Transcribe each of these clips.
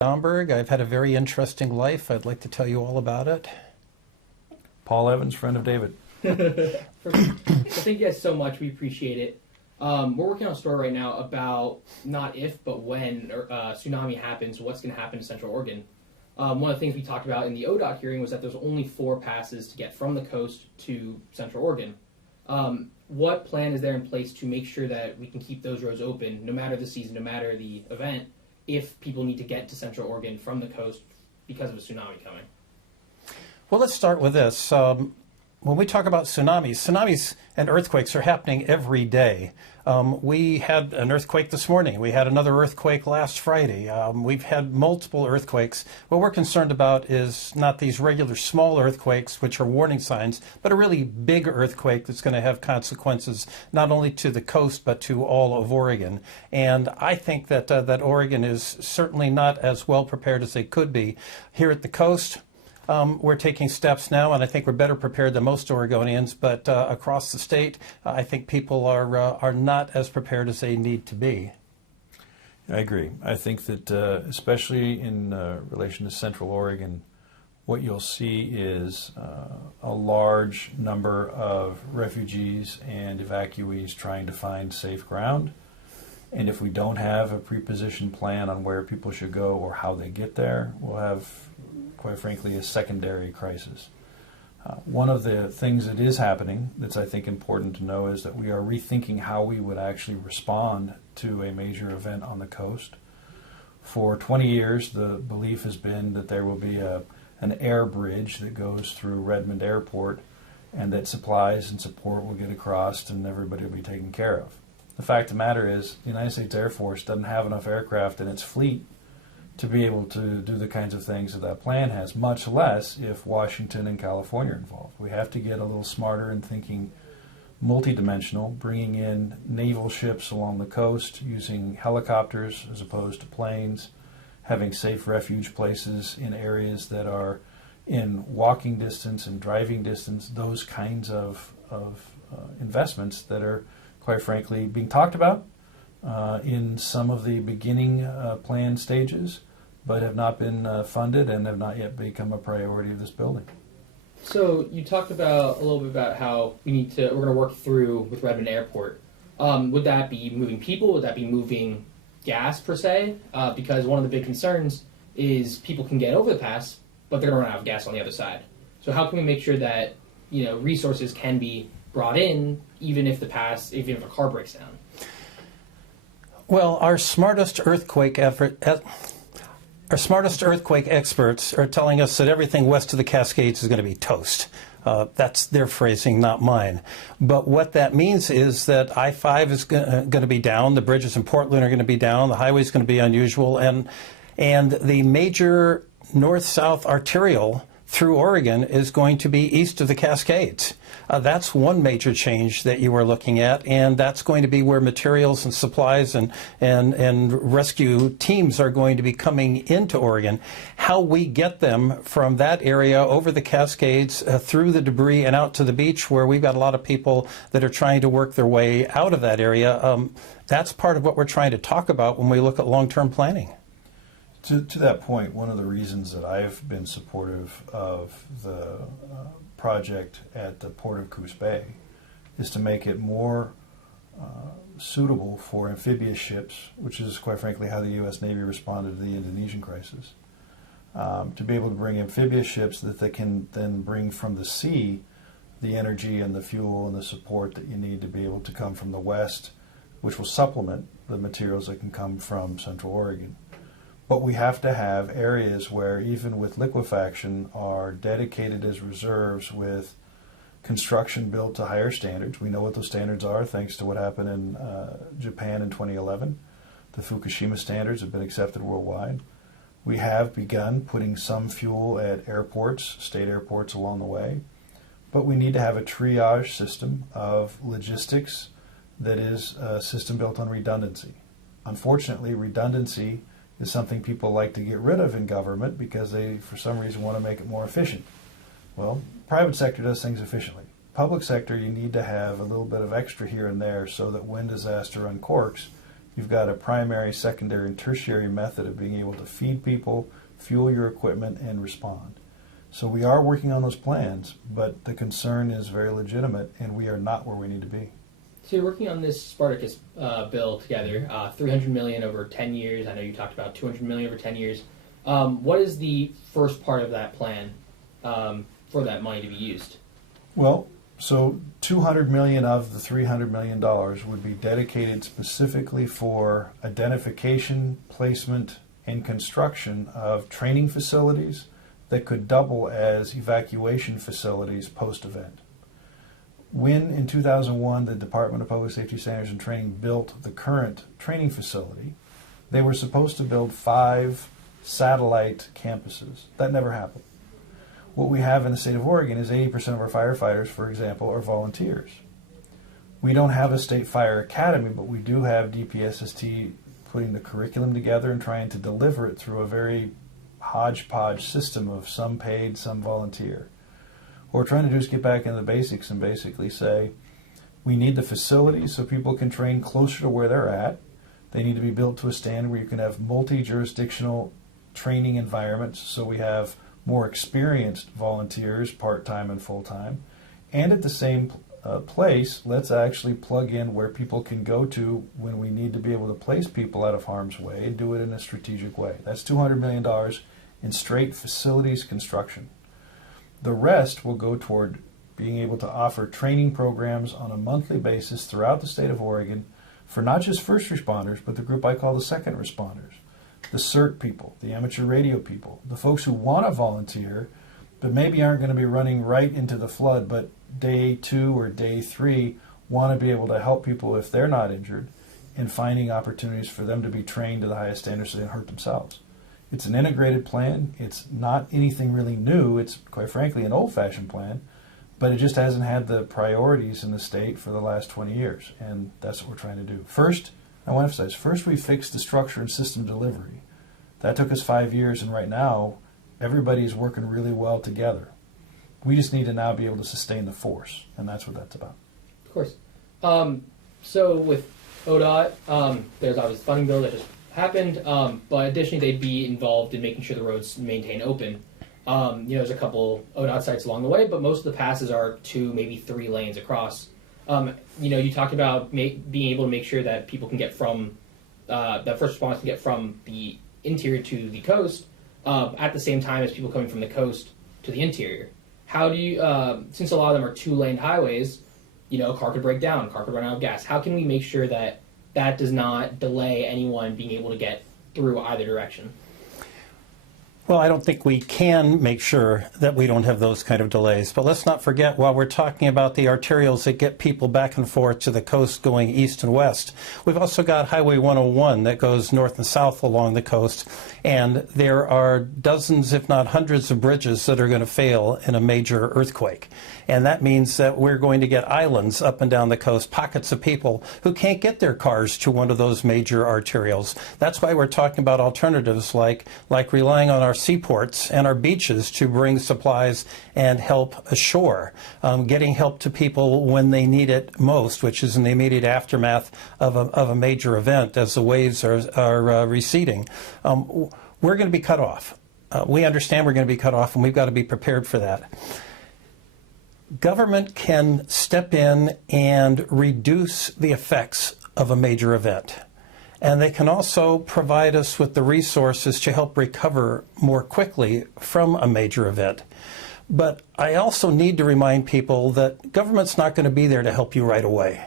Domberg. I've had a very interesting life. I'd like to tell you all about it. Paul Evans, friend of David. Thank you guys so much. We appreciate it. We're working on a story right now about not if, but when tsunami happens, what's going to happen to Central Oregon. One of the things we talked about in the ODOT hearing was that there's only 4 passes to get from the coast to Central Oregon. What plan is there in place to make sure that we can keep those roads open, no matter the season, no matter the event, if people need to get to Central Oregon from the coast because of a tsunami coming? Well, let's start with this. When we talk about tsunamis and earthquakes are happening every day. We had an earthquake this morning. We had another earthquake last Friday. We've had multiple earthquakes. What we're concerned about is not these regular small earthquakes, which are warning signs, but a really big earthquake that's going to have consequences not only to the coast, but to all of Oregon. And I think that, that Oregon is certainly not as well prepared as they could be. Here at the coast, we're taking steps now, and I think we're better prepared than most Oregonians. But across the state, I think people are not as prepared as they need to be. I agree. I think that especially in relation to Central Oregon, what you'll see is a large number of refugees and evacuees trying to find safe ground. And if we don't have a prepositioned plan on where people should go or how they get there, we'll have, quite frankly, a secondary crisis. One of the things that is happening that's, I think, important to know is that we are rethinking how we would actually respond to a major event on the coast. For 20 years, the belief has been that there will be an air bridge that goes through Redmond Airport and that supplies and support will get across and everybody will be taken care of. The fact of the matter is the United States Air Force doesn't have enough aircraft in its fleet to be able to do the kinds of things that that plan has, much less if Washington and California are involved. We have to get a little smarter in thinking multidimensional, bringing in naval ships along the coast, using helicopters as opposed to planes, having safe refuge places in areas that are in walking distance and driving distance, those kinds of investments that are, quite frankly, being talked about in some of the beginning plan stages, but have not been funded and have not yet become a priority of this building. So you talked about a little bit about how we're going to work through with Redmond Airport. Would that be moving people? Would that be moving gas per se? Because one of the big concerns is people can get over the pass, but they're going to run out of gas on the other side. So how can we make sure that resources can be brought in, even if a car breaks down? Well, our smartest earthquake experts are telling us that everything west of the Cascades is going to be toast. That's their phrasing, not mine. But what that means is that I-5 is going to be down, the bridges in Portland are going to be down, the highway is going to be unusual, and the major north-south arterial through Oregon is going to be east of the Cascades. That's one major change that you are looking at, and that's going to be where materials and supplies and rescue teams are going to be coming into Oregon. How we get them from that area over the Cascades, through the debris and out to the beach, where we've got a lot of people that are trying to work their way out of that area, that's part of what we're trying to talk about when we look at long-term planning. To that point, one of the reasons that I've been supportive of the project at the Port of Coos Bay is to make it more suitable for amphibious ships, which is, quite frankly, how the U.S. Navy responded to the Indonesian crisis. To be able to bring amphibious ships that they can then bring from the sea the energy and the fuel and the support that you need to be able to come from the west, which will supplement the materials that can come from Central Oregon. But we have to have areas where, even with liquefaction, are dedicated as reserves with construction built to higher standards. We know what those standards are thanks to what happened in Japan in 2011. The Fukushima standards have been accepted worldwide. We have begun putting some fuel at airports, state airports along the way. But we need to have a triage system of logistics that is a system built on redundancy. Unfortunately, redundancy is something people like to get rid of in government because they, for some reason, want to make it more efficient. Well, private sector does things efficiently. Public sector, you need to have a little bit of extra here and there so that when disaster uncorks, You've got a primary, secondary, and tertiary method of being able to feed people, fuel your equipment, and respond. So we are working on those plans, but the concern is very legitimate, and we are not where we need to be. So you're working on this Spartacus bill together, $300 million over 10 years. I know you talked about $200 million over 10 years. What is the first part of that plan for that money to be used? Well, so $200 million of the $300 million would be dedicated specifically for identification, placement, and construction of training facilities that could double as evacuation facilities post-event. When in 2001 the Department of Public Safety Standards and Training built the current training facility, they were supposed to build 5 satellite campuses. That never happened. What we have in the state of Oregon is 80% of our firefighters, for example, are volunteers. We don't have a state fire academy, but we do have DPSST putting the curriculum together and trying to deliver it through a very hodgepodge system of some paid, some volunteer. What we're trying to do is get back into the basics and basically say, we need the facilities so people can train closer to where they're at. They need to be built to a standard where you can have multi-jurisdictional training environments, so we have more experienced volunteers, part-time and full-time. And at the same place, let's actually plug in where people can go to when we need to be able to place people out of harm's way and do it in a strategic way. That's $200 million in straight facilities construction. The rest will go toward being able to offer training programs on a monthly basis throughout the state of Oregon for not just first responders, but the group I call the second responders, the CERT people, the amateur radio people, the folks who want to volunteer, but maybe aren't going to be running right into the flood, but day 2 or day 3 want to be able to help people if they're not injured and finding opportunities for them to be trained to the highest standards so they don't hurt themselves. It's an integrated plan. It's not anything really new. It's, quite frankly, an old-fashioned plan, but it just hasn't had the priorities in the state for the last 20 years, and that's what we're trying to do. First, I want to emphasize, first we fixed the structure and system delivery. That took us 5 years, and right now, everybody is working really well together. We just need to now be able to sustain the force, and that's what that's about. Of course. So with ODOT, there's obviously a funding bill that just happened, but additionally they'd be involved in making sure the roads maintain open. There's a couple ODOT sites along the way, but most of the passes are 2, maybe 3 lanes across. You talked about being able to make sure that people can get from, that first responders can get from the interior to the coast, at the same time as people coming from the coast to the interior. How do you, since a lot of them are 2-lane highways, car could break down, car could run out of gas. How can we make sure that that does not delay anyone being able to get through either direction? Well, I don't think we can make sure that we don't have those kind of delays. But let's not forget, while we're talking about the arterials that get people back and forth to the coast going east and west, we've also got Highway 101 that goes north and south along the coast. And there are dozens, if not hundreds, of bridges that are going to fail in a major earthquake. And that means that we're going to get islands up and down the coast, pockets of people who can't get their cars to one of those major arterials. That's why we're talking about alternatives like relying on our seaports and our beaches to bring supplies and help ashore, getting help to people when they need it most, which is in the immediate aftermath of a major event as the waves are receding. We're going to be cut off. We understand we're going to be cut off, and we've got to be prepared for that. Government can step in and reduce the effects of a major event. And they can also provide us with the resources to help recover more quickly from a major event. But I also need to remind people that government's not going to be there to help you right away.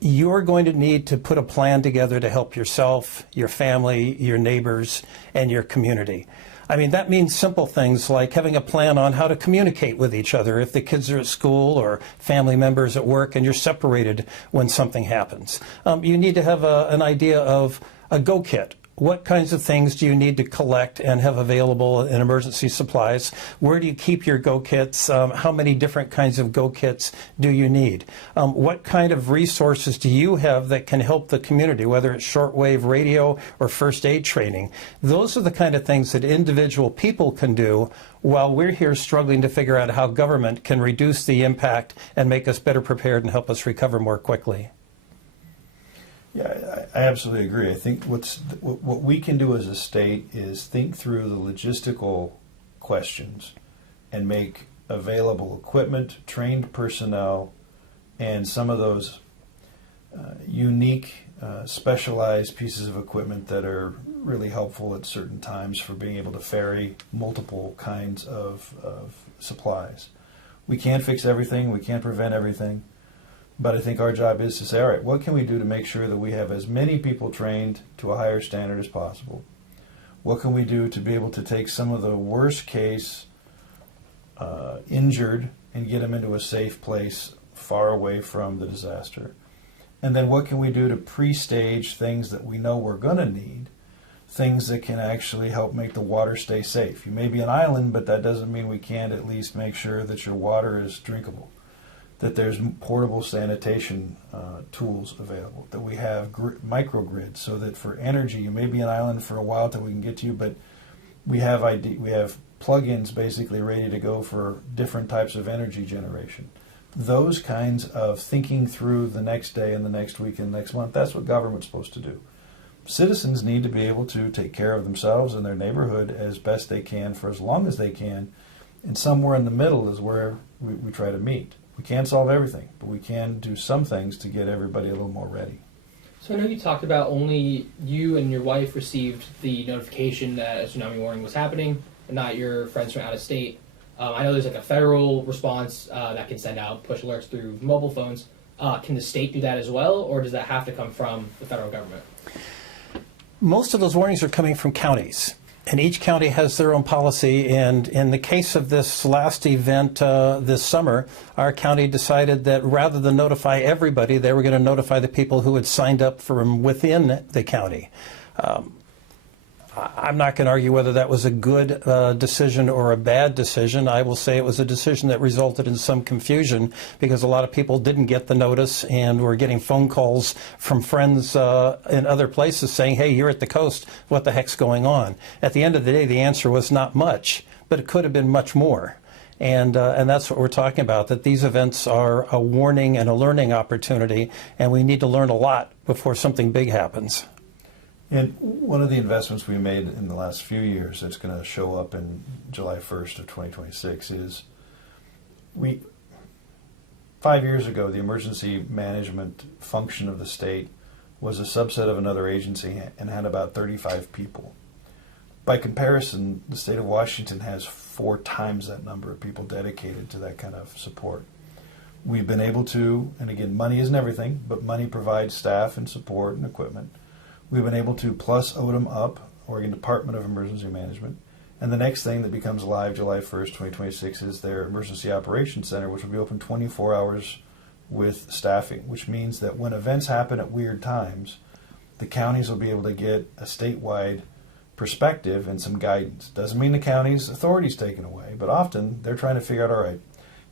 You're going to need to put a plan together to help yourself, your family, your neighbors, and your community. I mean, that means simple things like having a plan on how to communicate with each other if the kids are at school or family members at work and you're separated when something happens. You need to have an idea of a go kit. What kinds of things do you need to collect and have available in emergency supplies? Where do you keep your go kits? How many different kinds of go kits do you need? What kind of resources do you have that can help the community, whether it's shortwave radio or first aid training? Those are the kind of things that individual people can do while we're here struggling to figure out how government can reduce the impact and make us better prepared and help us recover more quickly. Yeah, I absolutely agree. I think what we can do as a state is think through the logistical questions and make available equipment, trained personnel, and some of those unique, specialized pieces of equipment that are really helpful at certain times for being able to ferry multiple kinds of supplies. We can't fix everything, we can't prevent everything, but I think our job is to say, all right, what can we do to make sure that we have as many people trained to a higher standard as possible? What can we do to be able to take some of the worst case injured and get them into a safe place far away from the disaster? And then what can we do to pre-stage things that we know we're going to need, things that can actually help make the water stay safe? You may be an island, but that doesn't mean we can't at least make sure that your water is drinkable, that there's portable sanitation tools available, that we have microgrids so that for energy, you may be an island for a while till we can get to you, but we have plugins basically ready to go for different types of energy generation. Those kinds of thinking through the next day and the next week and the next month, that's what government's supposed to do. Citizens need to be able to take care of themselves and their neighborhood as best they can for as long as they can, and somewhere in the middle is where we try to meet. We can't solve everything, but we can do some things to get everybody a little more ready. So I know you talked about only you and your wife received the notification that a tsunami warning was happening, and not your friends from out of state. I know there's like a federal response that can send out push alerts through mobile phones. Can the state do that as well, or does that have to come from the federal government? Most of those warnings are coming from counties, and each county has their own policy. And in the case of this last event this summer, our county decided that rather than notify everybody, they were going to notify the people who had signed up from within the county. I'm not going to argue whether that was a good decision or a bad decision. I will say it was a decision that resulted in some confusion because a lot of people didn't get the notice and were getting phone calls from friends in other places saying, hey, you're at the coast, what the heck's going on? At the end of the day, the answer was not much, but it could have been much more. And that's what we're talking about, that these events are a warning and a learning opportunity, and we need to learn a lot before something big happens. And one of the investments we made in the last few years that's going to show up in July 1st of 2026 is 5 years ago, the emergency management function of the state was a subset of another agency and had about 35 people. By comparison, the state of Washington has 4 times that number of people dedicated to that kind of support. We've been able to, and again, money isn't everything, but money provides staff and support and equipment. We've been able to plus ODM up, Oregon Department of Emergency Management. And the next thing that becomes live July 1st, 2026 is their Emergency Operations Center, which will be open 24 hours with staffing, which means that when events happen at weird times, the counties will be able to get a statewide perspective and some guidance. Doesn't mean the county's authority is taken away, but often they're trying to figure out, all right,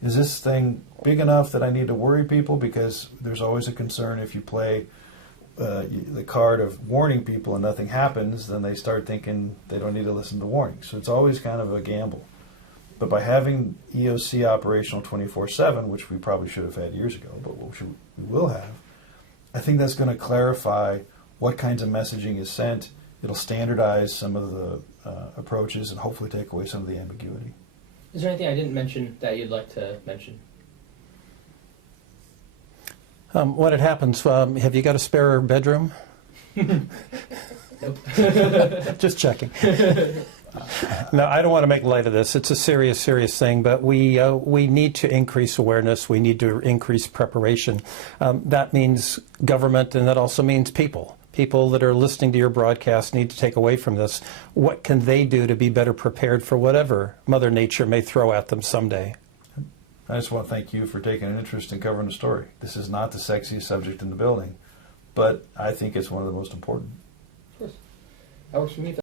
is this thing big enough that I need to worry people? Because there's always a concern if you play the card of warning people and nothing happens, then they start thinking they don't need to listen to warnings. So it's always kind of a gamble. But by having EOC operational 24/7, which we probably should have had years ago, but we will have, I think that's going to clarify what kinds of messaging is sent. It'll standardize some of the approaches and hopefully take away some of the ambiguity. Is there anything I didn't mention that you'd like to mention? When it happens, have you got a spare bedroom? Nope. Just checking. No, I don't want to make light of this. It's a serious, serious thing, but we need to increase awareness. We need to increase preparation. That means government, and that also means people. People that are listening to your broadcast need to take away from this. What can they do to be better prepared for whatever Mother Nature may throw at them someday? I just want to thank you for taking an interest in covering the story. This is not the sexiest subject in the building, but I think it's one of the most important. Of course. That works for me.